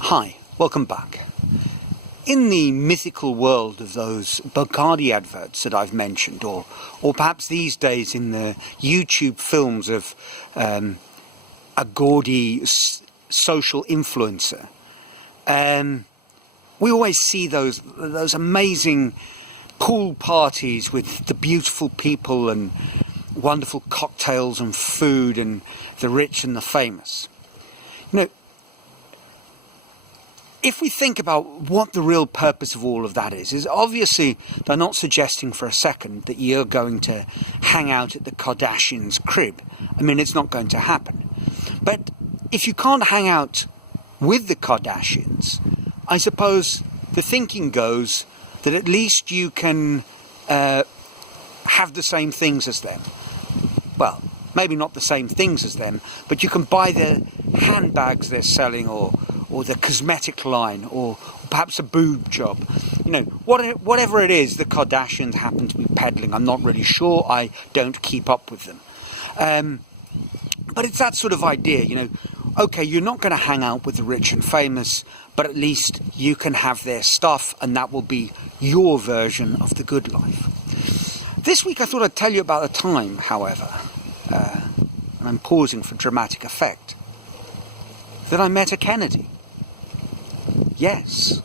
Hi, welcome back. In the mythical world of those Bacardi adverts that I've mentioned, or perhaps these days in the YouTube films of a gaudy social influencer, we always see those amazing pool parties with the beautiful people and wonderful cocktails and food and the rich and the famous. You know, if we think about what the real purpose of all of that is obviously they're not suggesting for a second that you're going to hang out at the Kardashians' crib. I mean, it's not going to happen. But if you can't hang out with the Kardashians, I suppose the thinking goes that at least you can have the same things as them. Well, maybe not the same things as them, but you can buy the handbags they're selling, or the cosmetic line, or perhaps a boob job. You know, whatever it is the Kardashians happen to be peddling. I'm not really sure. I don't keep up with them. But it's that sort of idea, you know, okay, you're not going to hang out with the rich and famous, but at least you can have their stuff, and that will be your version of the good life. This week I thought I'd tell you about a time, however, and I'm pausing for dramatic effect, that I met a Kennedy. Yes.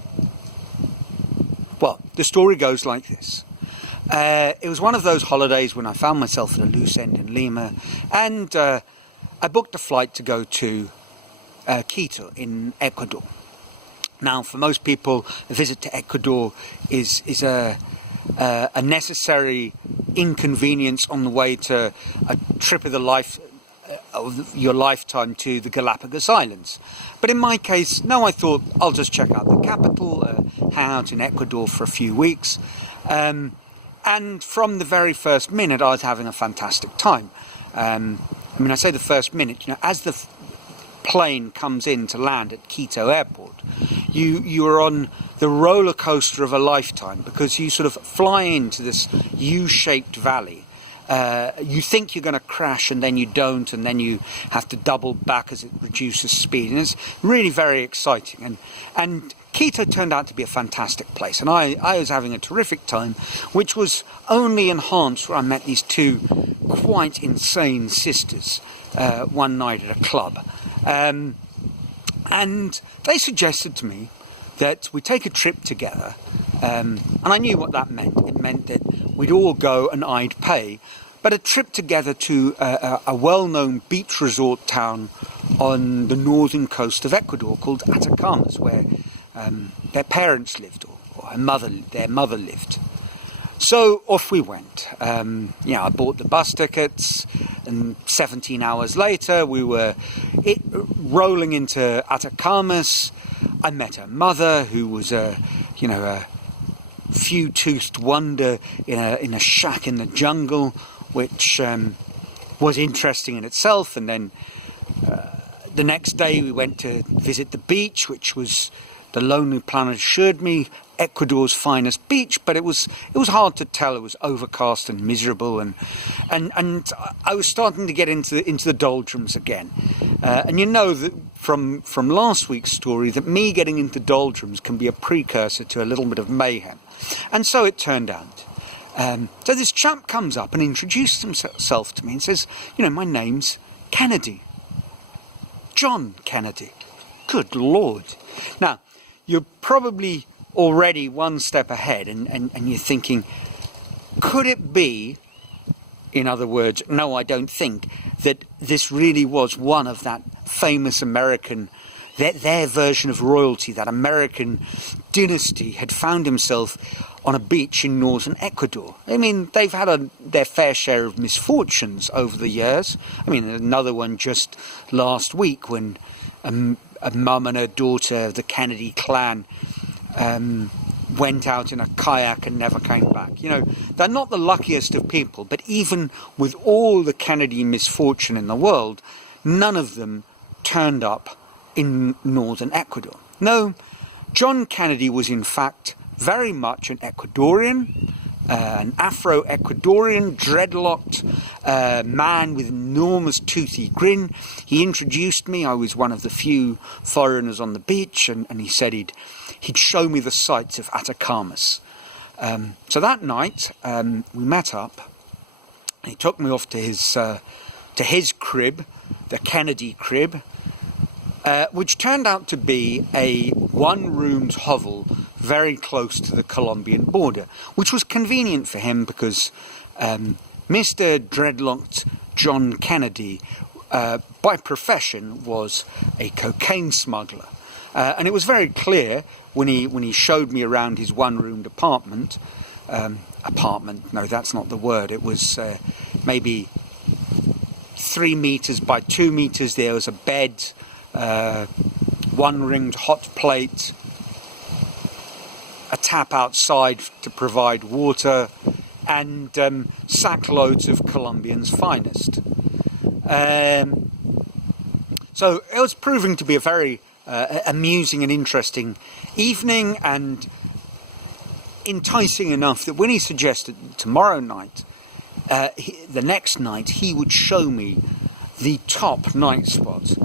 Well, the story goes like this. It was one of those holidays when I found myself at a loose end in Lima, and I booked a flight to go to Quito in Ecuador. Now, for most people, a visit to Ecuador is a necessary inconvenience on the way to a trip of your lifetime to the Galapagos Islands. But in my case, no, I thought I'll just check out the capital, hang out in Ecuador for a few weeks. And from the very first minute, I was having a fantastic time. I mean, I say the first minute, you know, as the plane comes in to land at Quito Airport, you are on the roller coaster of a lifetime, because you sort of fly into this U-shaped valley. You think you're going to crash, and then you don't, and then you have to double back as it reduces speed, and it's really very exciting. And Quito turned out to be a fantastic place, and I was having a terrific time, which was only enhanced when I met these two quite insane sisters one night at a club. And they suggested to me that we take a trip together, and I knew what that meant. It meant that we'd all go and I'd pay, but a trip together to a well-known beach resort town on the northern coast of Ecuador called Atacamas, where their parents lived, or their mother lived. So off we went. I bought the bus tickets, and 17 hours later we were rolling into Atacamas. I met her mother, who was a few-toothed wonder in a shack in the jungle, which was interesting in itself. And then the next day we went to visit the beach, which was, the Lonely Planet assured me, Ecuador's finest beach, but it was hard to tell. It was overcast and miserable, and I was starting to get into the doldrums again. And you know that from last week's story that me getting into doldrums can be a precursor to a little bit of mayhem, and so it turned out. So this chap comes up and introduces himself to me and says, you know, my name's Kennedy, John Kennedy. Good Lord! Now, you're probably already one step ahead, and you're thinking, could it be, in other words, no, I don't think, that this really was one of that famous American, their version of royalty, that American dynasty had found himself on a beach in northern Ecuador. I mean, they've had their fair share of misfortunes over the years. I mean, another one just last week when a mum and her daughter, the Kennedy clan, went out in a kayak and never came back. You know, they're not the luckiest of people, but even with all the Kennedy misfortune in the world, none of them turned up in northern Ecuador. No, John Kennedy was in fact very much an Ecuadorian, an Afro-Ecuadorian, dreadlocked man with enormous toothy grin. He introduced me. I was one of the few foreigners on the beach, and he said he'd show me the sights of Atacamas. So that night we met up. He took me off to his crib, the Kennedy crib, which turned out to be a one-rooms hovel very close to the Colombian border, which was convenient for him because Mr. Dreadlocked John Kennedy, by profession, was a cocaine smuggler. And it was very clear when he showed me around his one-roomed apartment. No, that's not the word. It was maybe 3 meters by 2 meters. There was a bed, one-ringed hot plate, a tap outside to provide water, and sackloads of Colombian's finest. So it was proving to be a very amusing and interesting evening, and enticing enough that when he suggested tomorrow night, the next night, he would show me the top night spots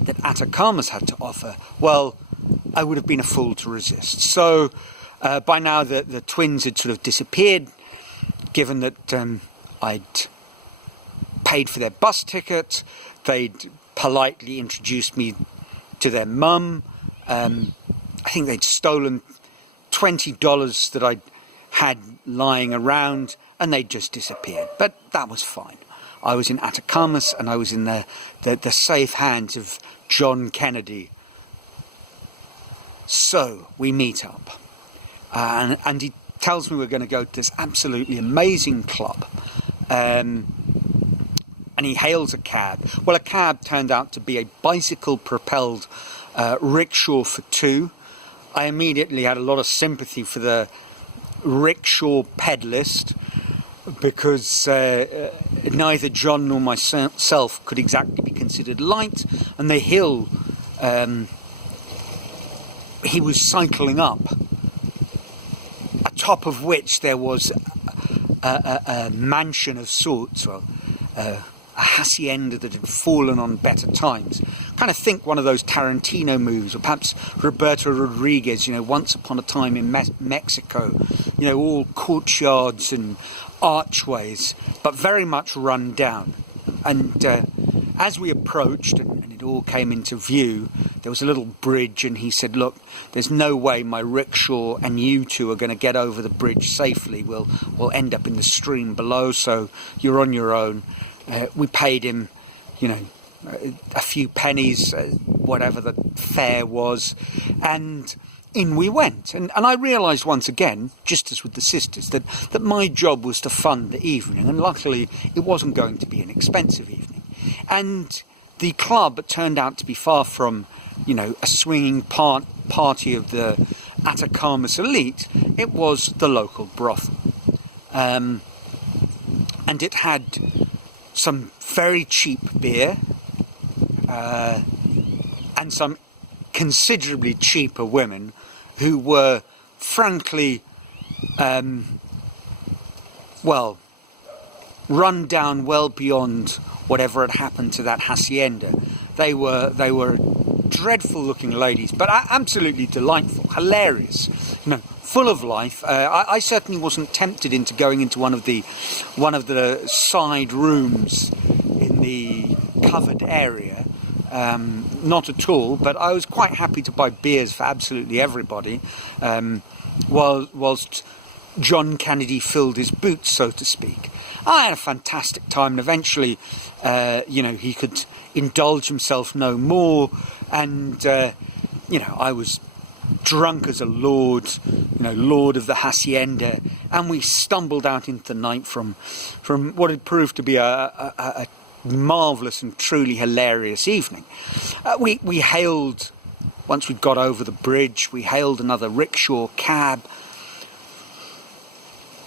that Atacamas had to offer, well, I would have been a fool to resist. So by now the twins had sort of disappeared, given that I'd paid for their bus ticket. They'd politely introduced me to their mum. I think they'd stolen $20 that I had lying around, and they'd just disappeared. But that was fine. I was in Atacamas, and I was in the safe hands of John Kennedy. So we meet up, and he tells me we're going to go to this absolutely amazing club, and he hails a cab. Well, a cab turned out to be a bicycle-propelled rickshaw for two. I immediately had a lot of sympathy for the rickshaw pedalist, because neither John nor myself could exactly be considered light, and the hill he was cycling up, atop of which there was a mansion of sorts, or a hacienda that had fallen on better times. Kind of think one of those Tarantino movies, or perhaps Roberto Rodriguez, Once Upon a Time in Mexico, all courtyards and archways, but very much run down. And as we approached and it all came into view, there was a little bridge, and he said, look, there's no way my rickshaw and you two are going to get over the bridge safely. We'll end up in the stream below, so you're on your own. We paid him, a few pennies, whatever the fare was, and in we went. And I realised once again, just as with the sisters, that my job was to fund the evening, and luckily it wasn't going to be an expensive evening. And the club turned out to be far from, a swinging party of the Atacamas elite. It was the local brothel. And it had some very cheap beer, and some considerably cheaper women who were, frankly, run down well beyond whatever had happened to that hacienda. They were dreadful-looking ladies, but absolutely delightful, hilarious, full of life. I certainly wasn't tempted into going into one of the side rooms in the covered area. Not at all, but I was quite happy to buy beers for absolutely everybody, whilst John Kennedy filled his boots, so to speak. I had a fantastic time, and eventually, he could indulge himself no more, and, I was drunk as a lord, lord of the hacienda, and we stumbled out into the night from what had proved to be a marvellous and truly hilarious evening. We hailed, once we'd got over the bridge, we hailed another rickshaw cab,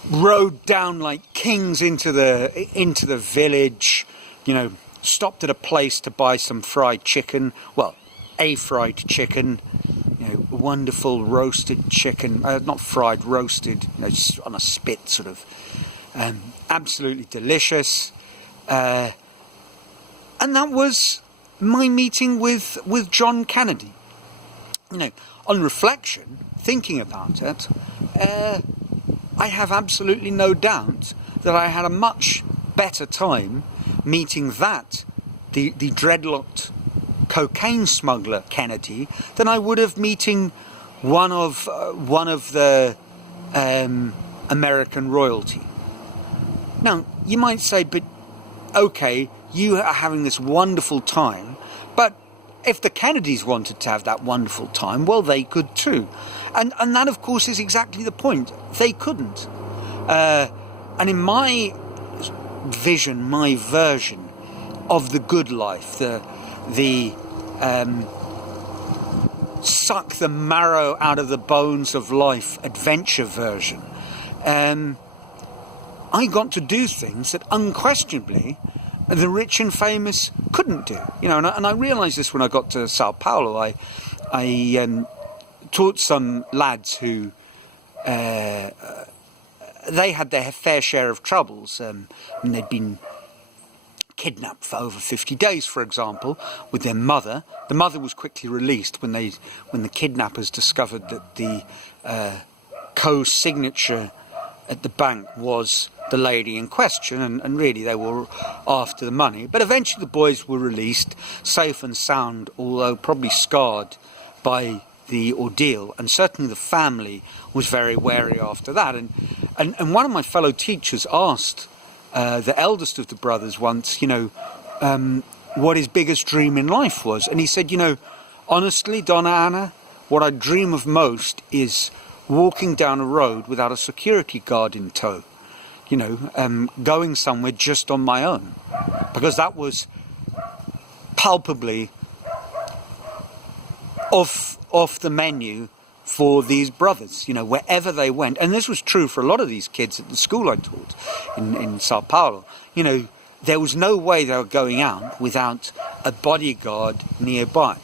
rode down like kings into the village, stopped at a place to buy some fried chicken, a fried chicken, wonderful roasted chicken, not fried, roasted, just on a spit, sort of, absolutely delicious. And that was my meeting with John Kennedy. On reflection, thinking about it, I have absolutely no doubt that I had a much better time meeting the dreadlocked cocaine smuggler Kennedy, than I would have meeting one of the American royalty. Now, you might say, but okay, you are having this wonderful time, but if the Kennedys wanted to have that wonderful time, well, they could too. And that, of course, is exactly the point. They couldn't. And in my vision, my version of the good life, the suck the marrow out of the bones of life adventure version, I got to do things that unquestionably the rich and famous couldn't do. And I realised this when I got to Sao Paulo. I taught some lads who they had their fair share of troubles, and they'd been kidnapped for over 50 days, for example, with their mother. The mother was quickly released when the kidnappers discovered that the co-signature at the bank was the lady in question, and really they were after the money. But eventually the boys were released, safe and sound, although probably scarred by the ordeal, and certainly the family was very wary after that. And one of my fellow teachers asked the eldest of the brothers once, what his biggest dream in life was. And he said, honestly, Donna Anna, what I dream of most is walking down a road without a security guard in tow, going somewhere just on my own. Because that was palpably off the menu for these brothers, wherever they went. And this was true for a lot of these kids at the school I taught in Sao Paulo. There was no way they were going out without a bodyguard nearby.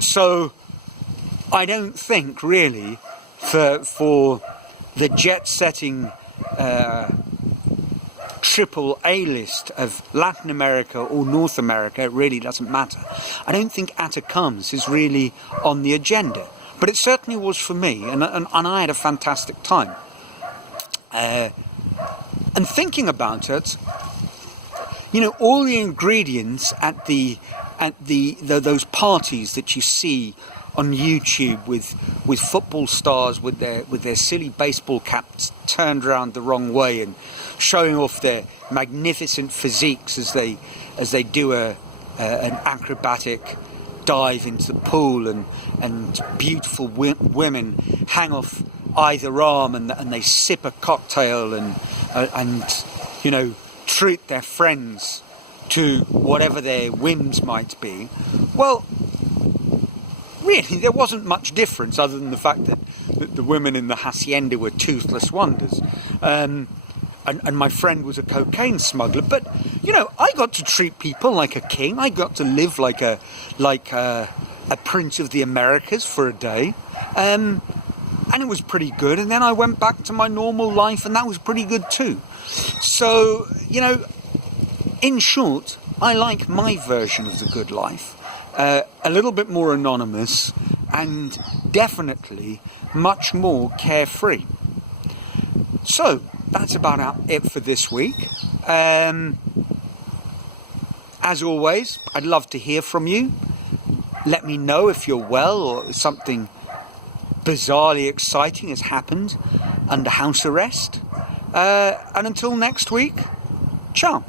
So I don't think really for the jet-setting triple A list of Latin America or North America, it really doesn't matter. I don't think Atacames is really on the agenda, but it certainly was for me, and I had a fantastic time. And thinking about it, all the ingredients at those parties that you see on YouTube with football stars with their silly baseball caps turned around the wrong way and showing off their magnificent physiques as they do an acrobatic dive into the pool, and beautiful women hang off either arm and they sip a cocktail and treat their friends to whatever their whims might be. Well, really, there wasn't much difference other than the fact that the women in the hacienda were toothless wonders. And my friend was a cocaine smuggler. But, I got to treat people like a king. I got to live like a prince of the Americas for a day. And it was pretty good. And then I went back to my normal life, and that was pretty good too. So, in short, I like my version of the good life. A little bit more anonymous and definitely much more carefree. So that's about it for this week. As always, I'd love to hear from you. Let me know if you're well or something bizarrely exciting has happened under house arrest. And until next week, ciao.